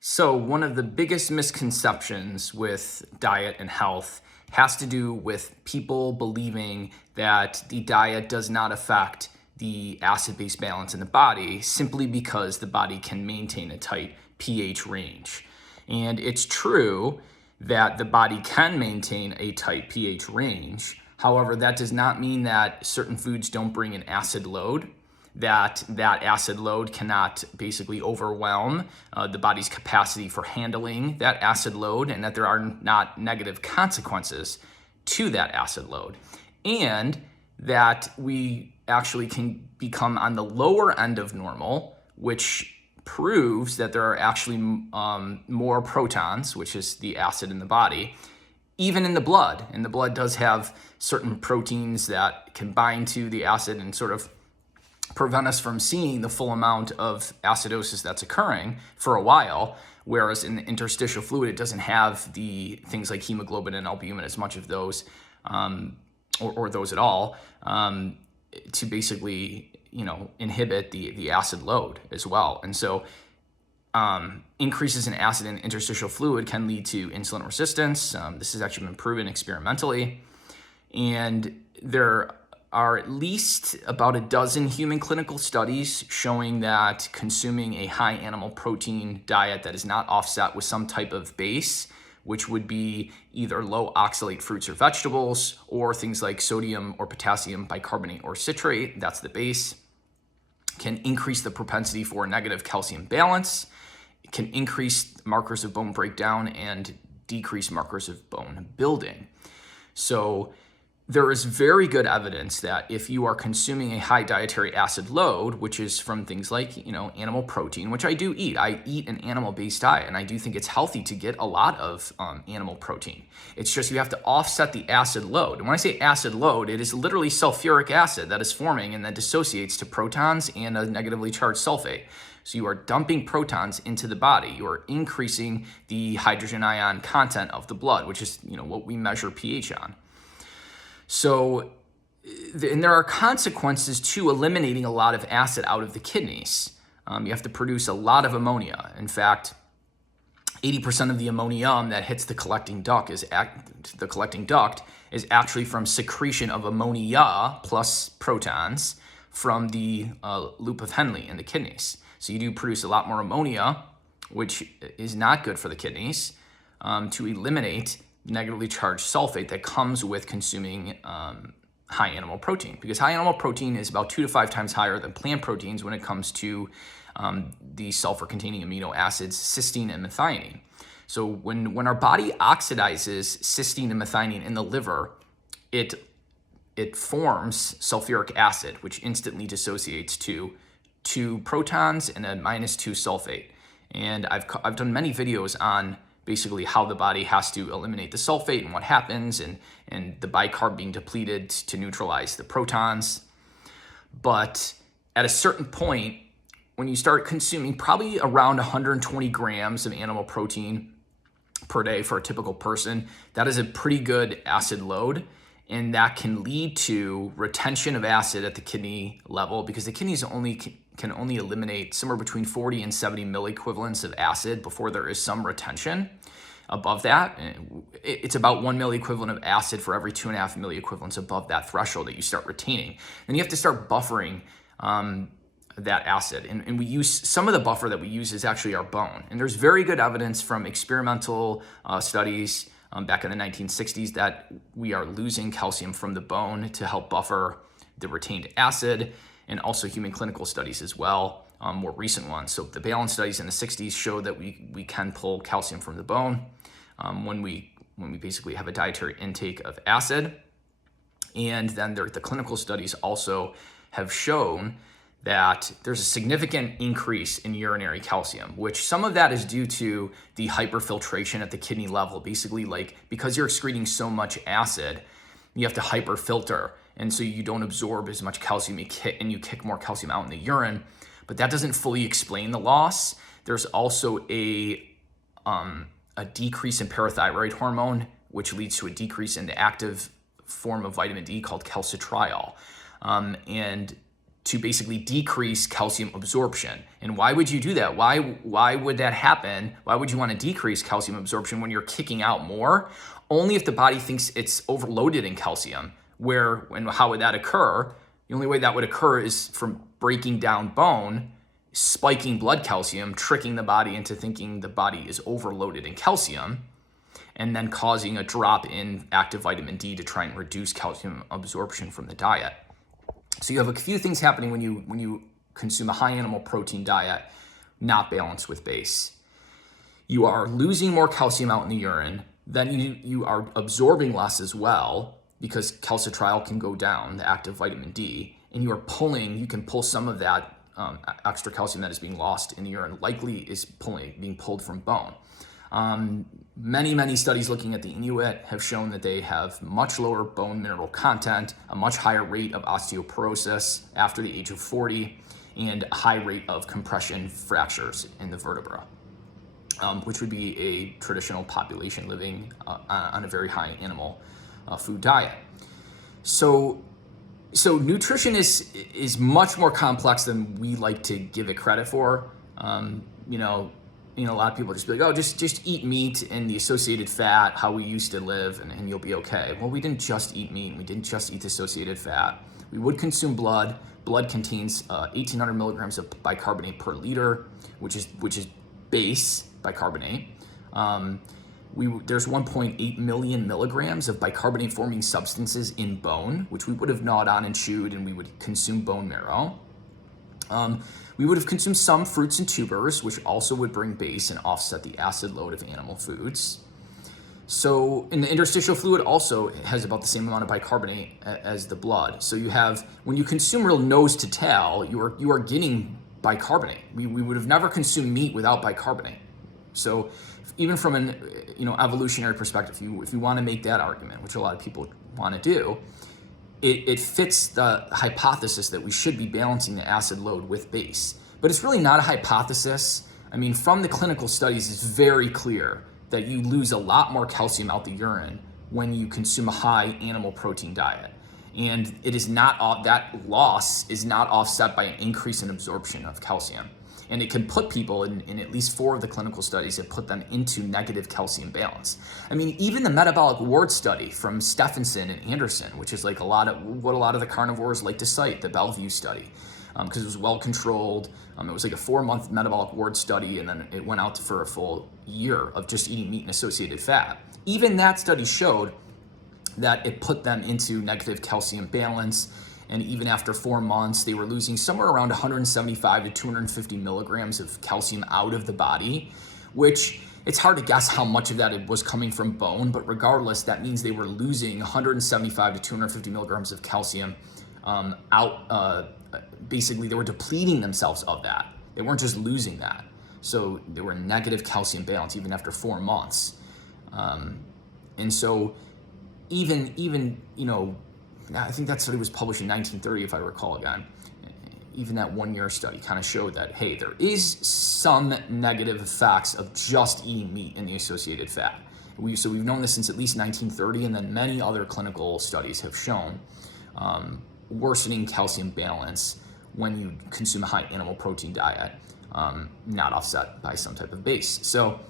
So one of the biggest misconceptions with diet and health has to do with people believing that the diet does not affect the acid-base balance in the body simply because the body can maintain a tight pH range. And it's true that the body can maintain a tight pH range. However, that does not mean that certain foods don't bring an acid load, that acid load cannot basically overwhelm the body's capacity for handling that acid load, and that there are not negative consequences to that acid load, and that we actually can become on the lower end of normal, which proves that there are actually more protons, which is the acid in the body, even in the blood. And the blood does have certain proteins that can bind to the acid and sort of prevent us from seeing the full amount of acidosis that's occurring for a while, whereas in the interstitial fluid, it doesn't have the things like hemoglobin and albumin, as much of those, or those at all, to basically, inhibit the acid load as well. And so increases in acid in interstitial fluid can lead to insulin resistance. This has actually been proven experimentally. And there are at least about a dozen human clinical studies showing that consuming a high animal protein diet that is not offset with some type of base, which would be either low oxalate fruits or vegetables, or things like sodium or potassium bicarbonate or citrate, that's the base, can increase the propensity for negative calcium balance. It can increase markers of bone breakdown and decrease markers of bone building. So there is very good evidence that if you are consuming a high dietary acid load, which is from things like, animal protein, which I do eat. I eat an animal-based diet, and I do think it's healthy to get a lot of animal protein. It's just you have to offset the acid load. And when I say acid load, it is literally sulfuric acid that is forming and then dissociates to protons and a negatively charged sulfate. So you are dumping protons into the body. You are increasing the hydrogen ion content of the blood, which is, what we measure pH on. So, and there are consequences to eliminating a lot of acid out of the kidneys. You have to produce a lot of ammonia. In fact, 80% of the ammonium that hits the collecting duct is actually from secretion of ammonia plus protons from the loop of Henle in the kidneys. So you do produce a lot more ammonia, which is not good for the kidneys, to eliminate negatively charged sulfate that comes with consuming high animal protein, because high animal protein is about 2 to 5 times higher than plant proteins when it comes to the sulfur-containing amino acids cysteine and methionine. So when our body oxidizes cysteine and methionine in the liver, it forms sulfuric acid, which instantly dissociates to 2 protons and a -2 sulfate. And I've done many videos on basically how the body has to eliminate the sulfate and what happens, and the bicarb being depleted to neutralize the protons. But at a certain point, when you start consuming probably around 120 grams of animal protein per day for a typical person, that is a pretty good acid load, and that can lead to retention of acid at the kidney level, because the kidneys can only eliminate somewhere between 40 and 70 milliequivalents of acid before there is some retention. Above that, it's about 1 milliequivalent of acid for every 2.5 milliequivalents above that threshold that you start retaining. Then you have to start buffering that acid. And we use, some of the buffer that we use is actually our bone. And there's very good evidence from experimental studies back in the 1960s that we are losing calcium from the bone to help buffer the retained acid, and also human clinical studies as well, more recent ones. So the balance studies in the 60s showed that we can pull calcium from the bone when we basically have a dietary intake of acid. And then the clinical studies also have shown that there's a significant increase in urinary calcium, which some of that is due to the hyperfiltration at the kidney level. Basically, like, because you're excreting so much acid, you have to hyperfilter, and so you don't absorb as much calcium, and you kick more calcium out in the urine. But that doesn't fully explain the loss. There's also a decrease in parathyroid hormone, which leads to a decrease in the active form of vitamin D called calcitriol. And to basically decrease calcium absorption. And why would you do that? Why would that happen? Why would you want to decrease calcium absorption when you're kicking out more? Only if the body thinks it's overloaded in calcium. And how would that occur? The only way that would occur is from breaking down bone, spiking blood calcium, tricking the body into thinking the body is overloaded in calcium, and then causing a drop in active vitamin D to try and reduce calcium absorption from the diet. So you have a few things happening when you consume a high animal protein diet, not balanced with base. You are losing more calcium out in the urine, then you are absorbing less as well, because calcitriol can go down, the active vitamin D, and you can pull some of that extra calcium that is being lost in the urine, likely is being pulled from bone. Many studies looking at the Inuit have shown that they have much lower bone mineral content, a much higher rate of osteoporosis after the age of 40, and a high rate of compression fractures in the vertebra, which would be a traditional population living on a very high animal food diet. So nutrition is much more complex than we like to give it credit for. A lot of people just be like, oh, just eat meat and the associated fat, how we used to live, and you'll be okay. Well, we didn't just eat meat. We didn't just eat the associated fat. We would consume blood. Blood contains 1,800 milligrams of bicarbonate per liter, which is base bicarbonate. There's 1.8 million milligrams of bicarbonate-forming substances in bone, which we would have gnawed on and chewed, and we would consume bone marrow. We would have consumed some fruits and tubers, which also would bring base and offset the acid load of animal foods. So, and the interstitial fluid also has about the same amount of bicarbonate as the blood. So when you consume real nose to tail, you are getting bicarbonate. We would have never consumed meat without bicarbonate. So even from an evolutionary perspective, if you want to make that argument, which a lot of people want to do, it fits the hypothesis that we should be balancing the acid load with base. But it's really not a hypothesis. I mean, from the clinical studies, it's very clear that you lose a lot more calcium out the urine when you consume a high animal protein diet. And that loss is not offset by an increase in absorption of calcium. And it can put people in at least 4 of the clinical studies, it put them into negative calcium balance. I mean, even the metabolic ward study from Stephenson and Anderson, which is like what a lot of the carnivores like to cite, the Bellevue study, because it was well controlled. It was like a 4-month metabolic ward study, and then it went out for a full year of just eating meat and associated fat. Even that study showed that it put them into negative calcium balance. And even after 4 months, they were losing somewhere around 175 to 250 milligrams of calcium out of the body, which it's hard to guess how much of that was coming from bone, but regardless, that means they were losing 175 to 250 milligrams of calcium out. Basically, they were depleting themselves of that. They weren't just losing that. So they were in negative calcium balance even after 4 months. And so even I think that study was published in 1930, if I recall again. Even that 1-year study kind of showed that, hey, there is some negative effects of just eating meat and the associated fat. We've known this since at least 1930, and then many other clinical studies have shown worsening calcium balance when you consume a high animal protein diet, not offset by some type of base. So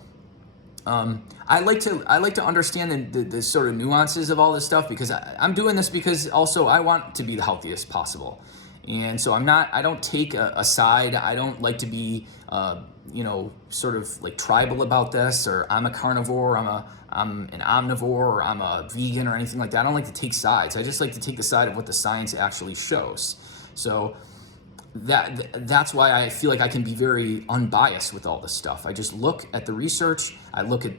I like to understand the sort of nuances of all this stuff, because I'm doing this because also I want to be the healthiest possible. And so I don't take a side. I don't like to be, sort of like tribal about this, or I'm a carnivore, I'm an omnivore, or I'm a vegan or anything like that. I don't like to take sides. I just like to take the side of what the science actually shows. So that's why I feel like I can be very unbiased with all this stuff. I just look at the research. I look at,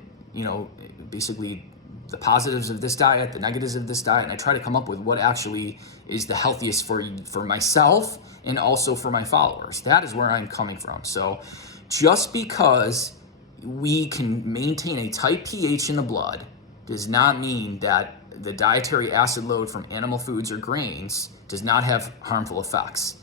basically the positives of this diet, the negatives of this diet, and I try to come up with what actually is the healthiest for myself and also for my followers. That is where I'm coming from. So just because we can maintain a tight pH in the blood does not mean that the dietary acid load from animal foods or grains does not have harmful effects.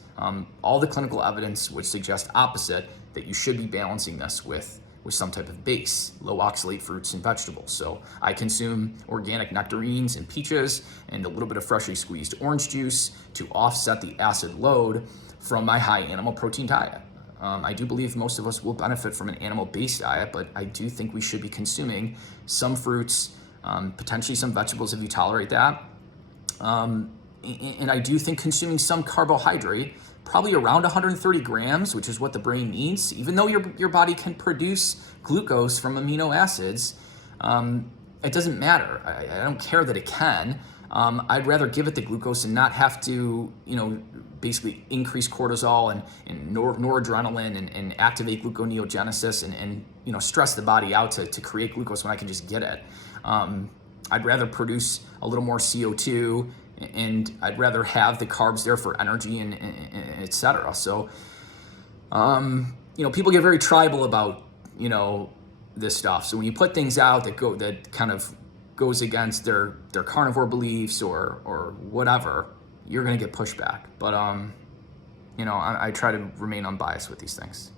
All the clinical evidence would suggest opposite, that you should be balancing this with some type of base, low oxalate fruits and vegetables. So I consume organic nectarines and peaches and a little bit of freshly squeezed orange juice to offset the acid load from my high animal protein diet. I do believe most of us will benefit from an animal-based diet, but I do think we should be consuming some fruits, potentially some vegetables if you tolerate that. And I do think consuming some carbohydrate, probably around 130 grams, which is what the brain needs, even though your body can produce glucose from amino acids, it doesn't matter. I don't care that it can. I'd rather give it the glucose and not have to, basically increase cortisol and noradrenaline and activate gluconeogenesis and stress the body out to create glucose when I can just get it. I'd rather produce a little more CO2, and I'd rather have the carbs there for energy and et cetera. So, people get very tribal about, this stuff. So when you put things out that kind of goes against their carnivore beliefs or whatever, you're going to get pushback. But, I try to remain unbiased with these things.